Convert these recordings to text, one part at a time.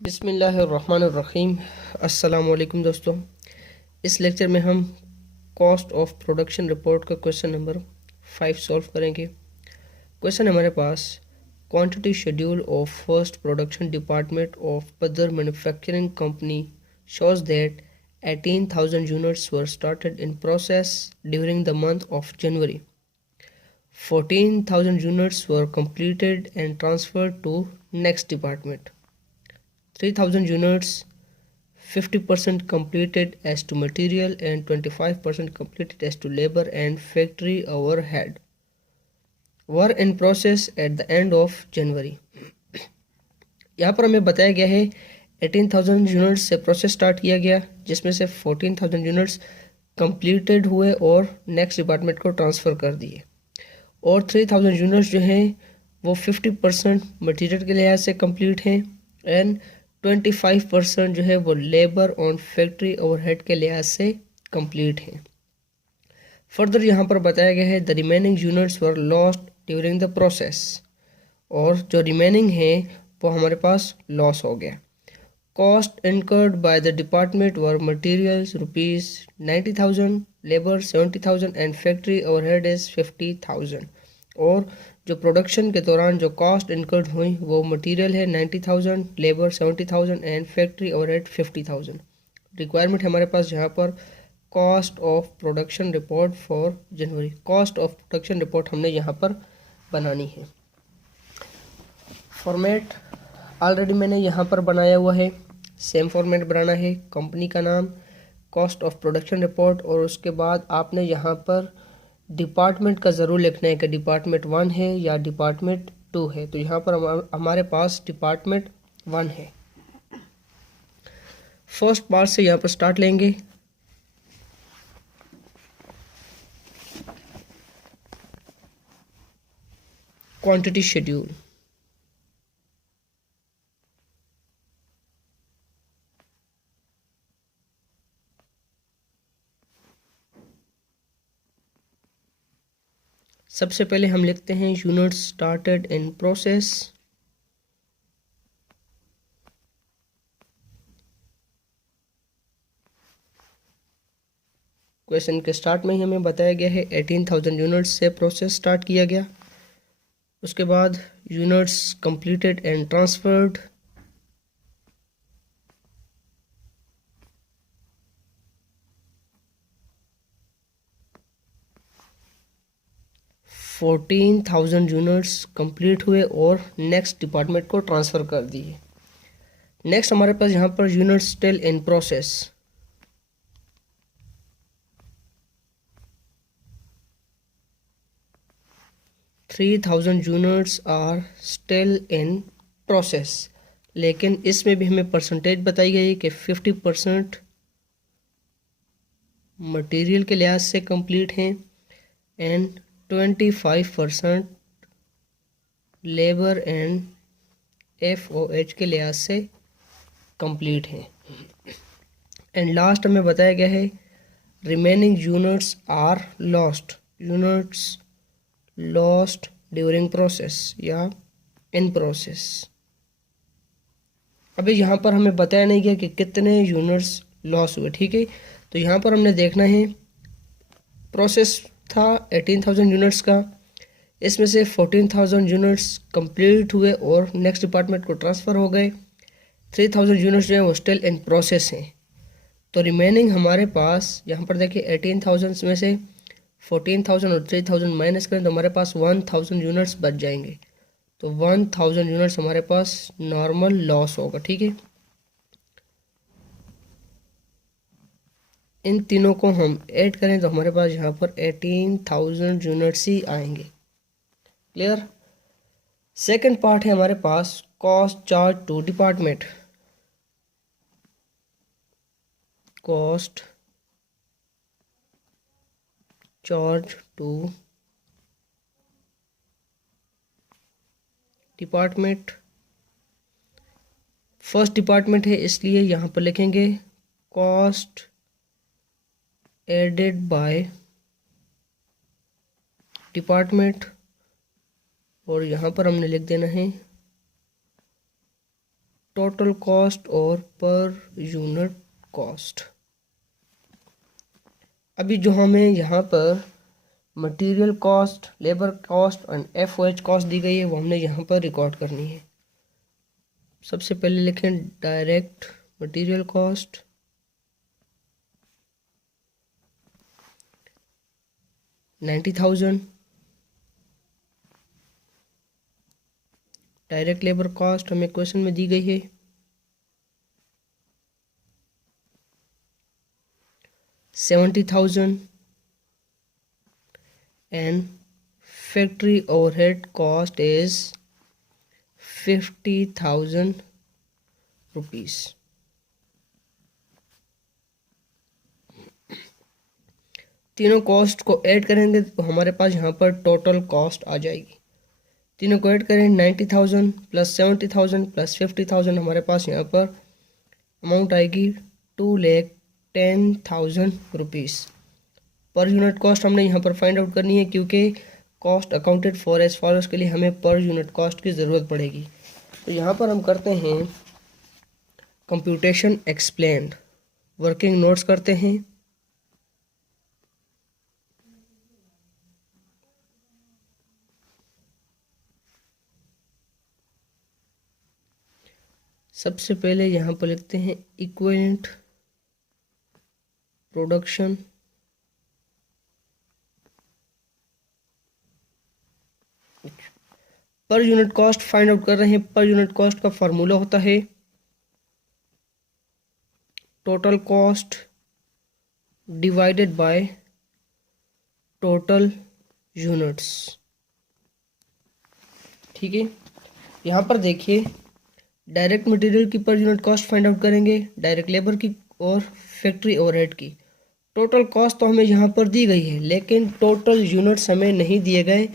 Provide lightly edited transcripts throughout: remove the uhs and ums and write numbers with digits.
बिस्मिल्लाहिर्रहमानिर्रहीम। अस्सलाम वालेकुम दोस्तों। इस लेक्चर में हम कॉस्ट ऑफ प्रोडक्शन रिपोर्ट का क्वेश्चन नंबर 5 सॉल्व करेंगे। क्वेश्चन हमारे पास quantity schedule of first production department of बदर manufacturing company shows that 18,000 units were started in process during the month of January. 14,000 units were completed and transferred to next department. 3,000 units 50% completed as to material and 25% completed as to labor and factory overhead were in process at the end of January. यहाँ पर हमें बताया गया है 18,000 units से process start किया गया, जिसमें से 14,000 यूनिट्स कंप्लीटेड हुए और नेक्स्ट डिपार्टमेंट को ट्रांसफ़र कर दिए, और 3,000 यूनिट्स जो हैं वो 50% मटेरियल के लिहाज से कंप्लीट हैं एंड 25% जो है वो लेबर और फैक्ट्री ओवरहेड के लिहाज से कंप्लीट हैं। फर्दर यहाँ पर बताया गया है the remaining units were lost during the process, और जो रिमेनिंग हैं वो हमारे पास लॉस हो गया। Cost incurred by the department were materials ₹90,000, labour 70,000 and factory overhead is 50,000। और जो प्रोडक्शन के दौरान जो कॉस्ट इनकर्ड हुई वो मटेरियल है 90,000, labour 70,000 and factory overhead 50,000। Requirement है हमारे पास यहाँ पर cost of production report for January. Cost of production report हमने यहाँ पर बनानी है। फॉर्मेट ऑलरेडी मैंने यहाँ पर बनाया हुआ है, सेम फॉर्मेट बनाना है। कंपनी का नाम, कॉस्ट ऑफ प्रोडक्शन रिपोर्ट, और उसके बाद आपने यहाँ पर डिपार्टमेंट का ज़रूर लिखना है कि डिपार्टमेंट 1 है या डिपार्टमेंट 2 है। तो यहाँ पर हमारे पास डिपार्टमेंट 1 है। फर्स्ट पार्ट से यहाँ पर स्टार्ट लेंगे। Quantity schedule. सबसे पहले हम लिखते हैं units started in process. Question के स्टार्ट में ही हमें बताया गया है 18,000 यूनिट्स से प्रोसेस स्टार्ट किया गया। उसके बाद units completed and transferred, $14,000 units complete हुए और नेक्स्ट डिपार्टमेंट को ट्रांसफ़र कर दिए। नेक्स्ट हमारे पास यहाँ पर units still in process. $3,000 units are still in process, लेकिन इसमें भी हमें परसेंटेज बताई गई है कि 50% मटेरियल के लिहाज से कंप्लीट हैं एंड 25% लेबर एंड FOH के लिहाज से कंप्लीट हैं। एंड लास्ट हमें बताया गया है remaining units are lost, units lost during process या इन प्रोसेस। अभी यहाँ पर हमें बताया नहीं गया कि कितने यूनिट्स लॉस हुए, ठीक है। तो यहाँ पर हमने देखना है प्रोसेस था 18,000 यूनिट्स का, इसमें से 14,000 यूनिट्स कंप्लीट हुए और नेक्स्ट डिपार्टमेंट को ट्रांसफ़र हो गए। 3,000 यूनिट्स जो है वो स्टिल इन प्रोसेस हैं। तो रिमेनिंग हमारे पास यहाँ पर देखिए 18,000 में से 14,000 और 3,000 माइनस करें तो हमारे पास 1,000 यूनिट्स बच जाएंगे। तो 1,000 यूनिट्स हमारे पास नॉर्मल लॉस होगा, ठीक है। इन तीनों को हम ऐड करें तो हमारे पास यहाँ पर 18,000 यूनिट्स ही आएंगे। क्लियर। सेकंड पार्ट है हमारे पास cost charge to department. Cost charge to department. First department है इसलिए यहाँ पर लिखेंगे कॉस्ट एडेड बाय डिपार्टमेंट, और यहाँ पर हमने लिख देना है टोटल कॉस्ट और पर यूनिट कॉस्ट। अभी जो हमें यहाँ पर मटेरियल कॉस्ट, लेबर कॉस्ट और FOH कॉस्ट दी गई है वो हमने यहाँ पर रिकॉर्ड करनी है। सबसे पहले लिखें direct material cost, $90,000। Direct labour cost हमें क्वेश्चन में दी गई है $70,000 and factory overhead cost is 50,000 rupees। तीनों कॉस्ट को ऐड करेंगे तो हमारे पास यहाँ पर टोटल कॉस्ट आ जाएगी। तीनों को ऐड करें 90,000 प्लस 70,000 प्लस 50,000, हमारे पास यहाँ पर अमाउंट आएगी 2,10,000 रुपीज़। पर यूनिट कॉस्ट हमने यहाँ पर फाइंड आउट करनी है क्योंकि cost accounted for as follows के लिए हमें पर यूनिट कॉस्ट की ज़रूरत पड़ेगी। तो यहाँ पर हम करते हैं कंप्यूटेशन एक्सप्लेन्ड, वर्किंग नोट्स करते हैं। सबसे पहले यहाँ पर लिखते हैं इक्विवेलेंट प्रोडक्शन पर यूनिट कॉस्ट फाइंड आउट कर रहे हैं। पर यूनिट कॉस्ट का फार्मूला होता है total cost divided by total units. ठीक है, यहाँ पर देखिए डायरेक्ट मटेरियल की per unit cost find out करेंगे, डायरेक्ट लेबर की और फैक्ट्री ओवरहेड की। टोटल कॉस्ट तो हमें यहाँ पर दी गई है लेकिन टोटल यूनिट्स हमें नहीं दिए गए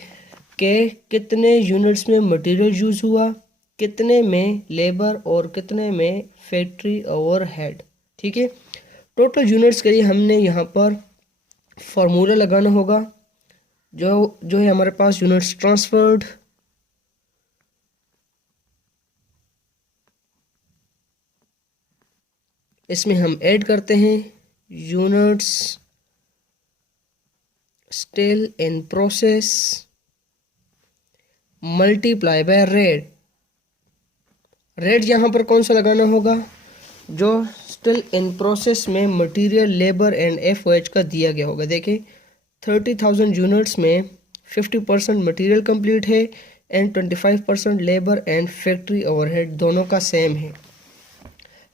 कि कितने यूनिट्स में मटेरियल यूज़ हुआ, कितने में लेबर और कितने में फैक्ट्री ओवरहेड। ठीक है, टोटल यूनिट्स के लिए हमने यहाँ पर फार्मूला लगाना होगा जो है हमारे पास यूनिट्स ट्रांसफर्ड इसमें हम ऐड करते हैं units still in process multiply by rate. Rate यहाँ पर कौन सा लगाना होगा, जो स्टिल इन प्रोसेस में मटेरियल लेबर एंड FOH का दिया गया होगा। देखिए 30,000 यूनिट्स में 50% मटेरियल कंप्लीट है and 25% labour and factory overhead दोनों का सेम है।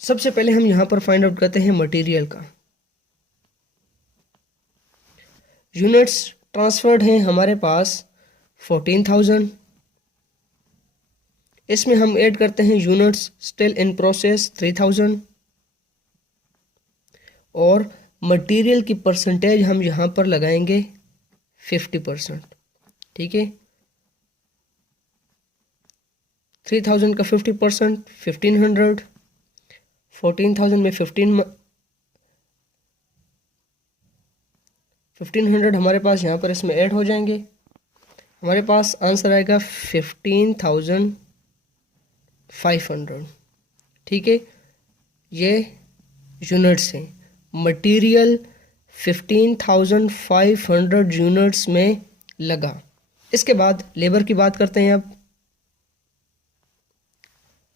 सबसे पहले हम यहाँ पर फाइंड आउट करते हैं मटेरियल का। यूनिट्स ट्रांसफर्ड हैं हमारे पास 14,000। इसमें हम ऐड करते हैं यूनिट्स स्टिल इन प्रोसेस 3,000 और मटेरियल की परसेंटेज हम यहाँ पर लगाएंगे 50%। ठीक है, 3,000 का 50% 1,500, 14,000 में 1,500 हमारे पास यहाँ पर इसमें ऐड हो जाएंगे। हमारे पास आंसर आएगा 15,500। ठीक है, ये यूनिट्स हैं। मटेरियल 15,500 यूनिट्स में लगा। इसके बाद लेबर की बात करते हैं। अब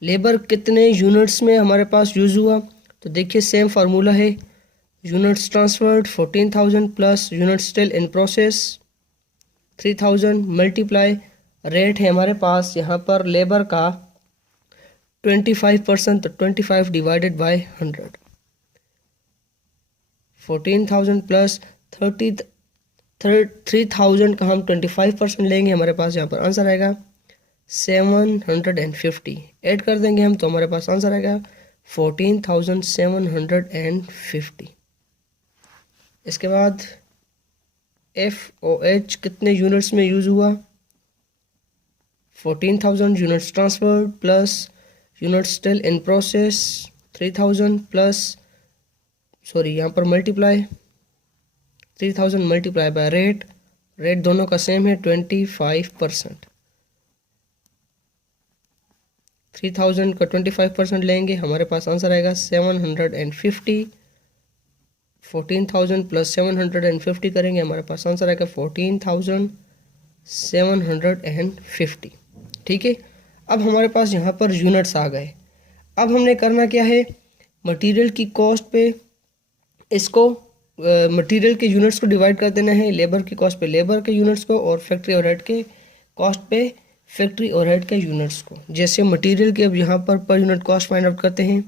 लेबर कितने यूनिट्स में हमारे पास यूज़ हुआ, तो देखिए सेम फार्मूला है units transferred 14,000 plus units still in process 3,000 multiply rate है हमारे पास यहाँ पर लेबर का 25%, तो 25 डिवाइडेड बाय 100। 14,000 प्लस 3,000 का हम 25% लेंगे, हमारे पास यहाँ पर आंसर आएगा 750। ऐड कर देंगे हम तो हमारे पास आंसर आएगा 14,750। इसके बाद FOH कितने यूनिट्स में यूज़ हुआ, 14,000 units transferred plus units still in process 3,000 plus यहाँ पर मल्टीप्लाई 3,000 मल्टीप्लाई बाय रेट दोनों का सेम है 25%। 3000 का 25% लेंगे, हमारे पास आंसर आएगा 750। 14,000 प्लस 750 करेंगे, हमारे पास आंसर आएगा 14,750। ठीक है, अब हमारे पास यहाँ पर यूनिट्स आ गए। अब हमने करना क्या है, मटेरियल की कॉस्ट पे इसको मटेरियल के यूनिट्स को डिवाइड कर देना है, लेबर की कॉस्ट पे लेबर के यूनिट्स को और फैक्ट्री ओवरहेड के कॉस्ट पे फैक्ट्री ओवरहेड के यूनिट्स को। जैसे मटेरियल की अब यहाँ पर यूनिट कॉस्ट फाइंड आउट करते हैं।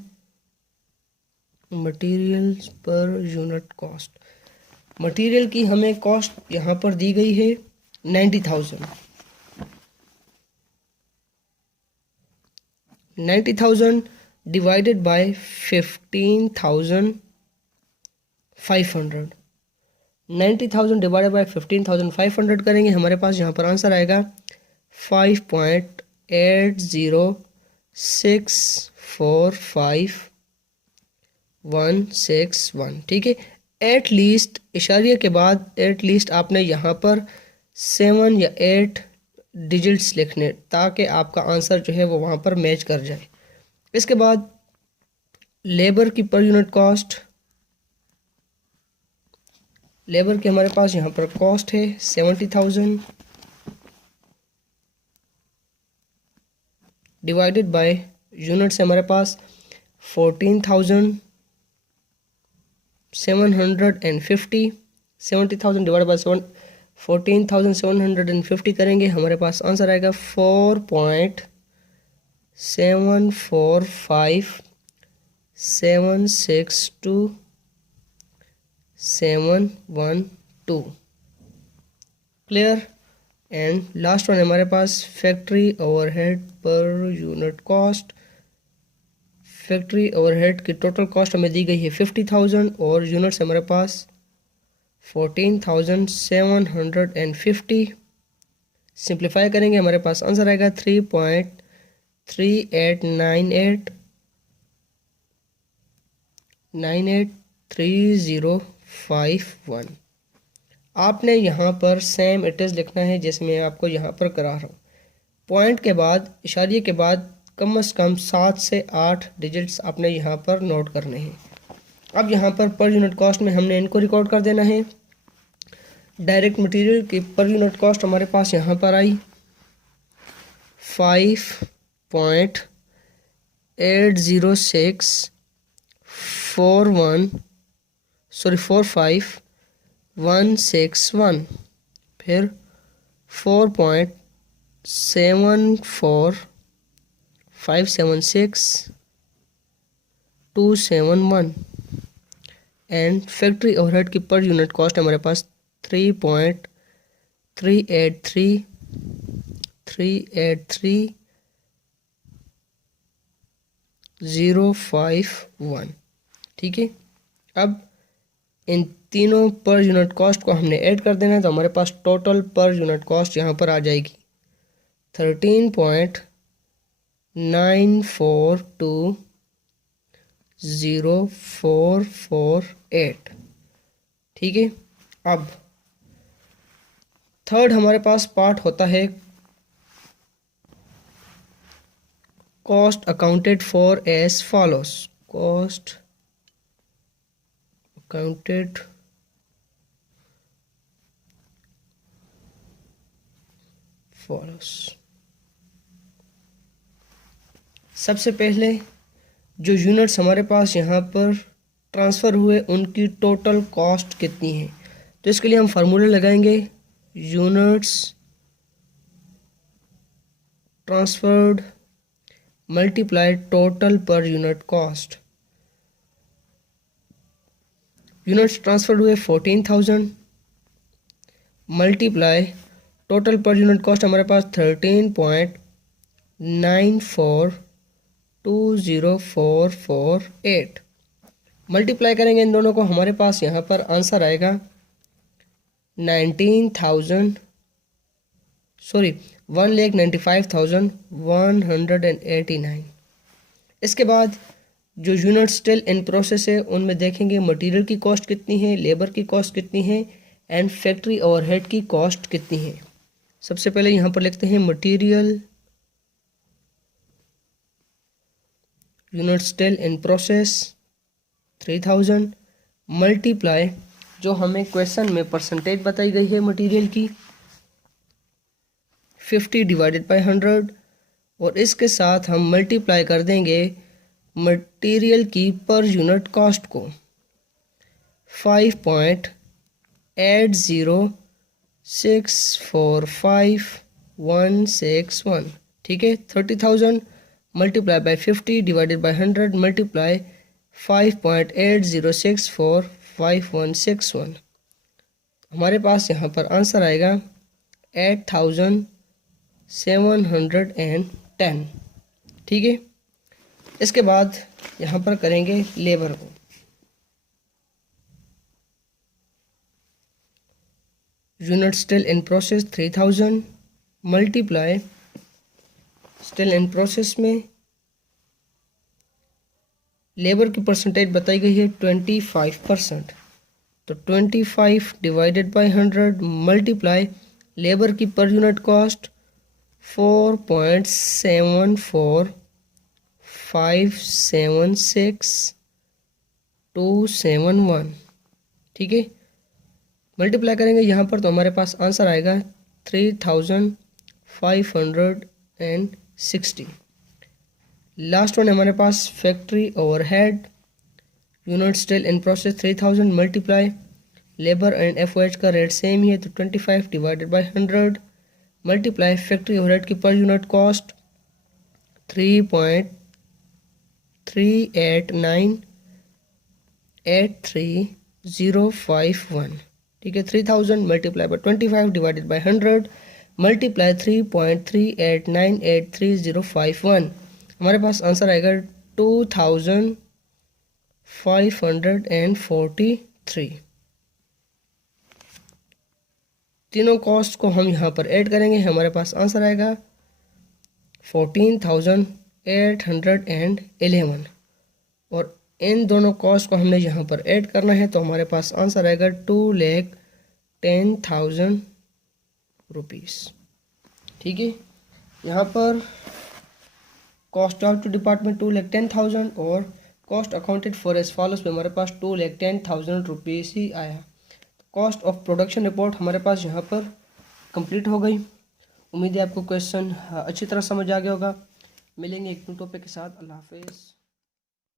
मटेरियल पर यूनिट कॉस्ट, मटेरियल की हमें कॉस्ट यहाँ पर दी गई है 90,000। 90,000 डिवाइडेड बाय 15,500। 90,000 डिवाइडेड बाय 15,500 करेंगे, हमारे पास यहाँ पर आंसर आएगा 5.80645,161। ठीक है, एट लीस्ट इशारिया के बाद एट लीस्ट आपने यहाँ पर 7 या 8 डिजिट्स लिखने, ताकि आपका आंसर जो है वो वहाँ पर मैच कर जाए। इसके बाद लेबर की पर यूनिट कॉस्ट, लेबर की हमारे पास यहाँ पर कॉस्ट है 70,000 डिवाइडेड बाय यूनिट से हमारे पास 14,750। 70,000 डिवाइडेड बाय 14,750 करेंगे, हमारे पास आंसर आएगा 4.745762,712। क्लियर। एंड लास्ट वन हमारे पास factory overhead per unit cost. Factory overhead की टोटल कॉस्ट हमें दी गई है 50,000 और यूनिट्स हमारे पास 14,750। सिंप्लीफाई करेंगे, हमारे पास आंसर आएगा 3.3898,983,051। आपने यहाँ पर सेम इट इज़ लिखना है जैसे मैं आपको यहाँ पर करा रहा हूँ। पॉइंट के बाद इशारे के बाद कम से कम 7 से 8 डिजिट्स आपने यहाँ पर नोट करने हैं। अब यहाँ पर यूनिट कॉस्ट में हमने इनको रिकॉर्ड कर देना है। डायरेक्ट मटेरियल की पर यूनिट कॉस्ट हमारे पास यहाँ पर आई 45.80641 फिर 4.74576,271 एंड फैक्ट्री ओवरहेड की पर यूनिट कॉस्ट हमारे पास 3.383051। ठीक है, अब इन तीनों पर यूनिट कॉस्ट को हमने ऐड कर देना है, तो हमारे पास टोटल पर यूनिट कॉस्ट यहाँ पर आ जाएगी 13.9420,448। ठीक है, अब थर्ड हमारे पास पार्ट होता है cost accounted for as follows. Cost accounted follows. सबसे पहले जो यूनिट्स हमारे पास यहाँ पर ट्रांसफ़र हुए उनकी टोटल कॉस्ट कितनी है, तो इसके लिए हम फार्मूला लगाएंगे यूनिट्स ट्रांसफर्ड मल्टीप्लाई टोटल पर यूनिट कॉस्ट। यूनिट्स ट्रांसफर्ड हुए 14,000 मल्टीप्लाई टोटल पर यूनिट कॉस्ट हमारे पास 13.9420,448 मल्टीप्लाई करेंगे इन दोनों को, हमारे पास यहाँ पर आंसर आएगा 1,95,189। इसके बाद जो यूनिट स्टिल इन प्रोसेस है उनमें देखेंगे मटेरियल की कॉस्ट कितनी है, लेबर की कॉस्ट कितनी है एंड फैक्ट्री ओवरहेड की कॉस्ट कितनी है। सबसे पहले यहाँ पर लिखते हैं material unit still in process 3000 multiply जो हमें क्वेश्चन में परसेंटेज बताई गई है मटेरियल की 50 डिवाइडेड बाय 100 और इसके साथ हम मल्टीप्लाई कर देंगे मटेरियल की पर यूनिट कॉस्ट को 5.80645,161 ठीक है। 30,000 multiply by 50 divided by 100 multiply 5.80645,161 हमारे पास यहाँ पर आंसर आएगा 8,710 ठीक है। इसके बाद यहाँ पर करेंगे लेबर को। Unit still in process 3000 multiply still in process में लेबर की परसेंटेज बताई गई है 25%, तो 25 डिवाइडेड बाय 100 मल्टीप्लाई लेबर की पर यूनिट कॉस्ट 4.74576271 ठीक है। मल्टीप्लाई करेंगे यहाँ पर तो हमारे पास आंसर आएगा 3560। लास्ट वन हमारे पास factory overhead unit still in process 3000 multiply labour and FOH का रेट सेम ही है तो 25 divided by 100 multiply factory overhead की पर यूनिट कॉस्ट 3.38983051 ठीक है। 3000 multiply by 25 divided by 100 multiply 3.38983051 हमारे पास आंसर आएगा 2543। तीनों कॉस्ट को हम यहाँ पर ऐड करेंगे हमारे पास आंसर आएगा 14,811 और इन दोनों कॉस्ट को हमने यहाँ पर ऐड करना है तो हमारे पास आंसर आएगा 2,10,000 रुपीज़ ठीक है। यहाँ पर कॉस्ट ऑफ टू डिपार्टमेंट 2,10,000 और cost accounted for as follows में हमारे पास 2,10,000 रुपीज़ ही आया। कॉस्ट ऑफ प्रोडक्शन रिपोर्ट हमारे पास यहाँ पर कंप्लीट हो गई। उम्मीद है आपको क्वेश्चन अच्छी तरह समझ आ गया होगा। मिलेंगे एक न्यू टॉपिक के साथ। अल्लाह हाफिज़।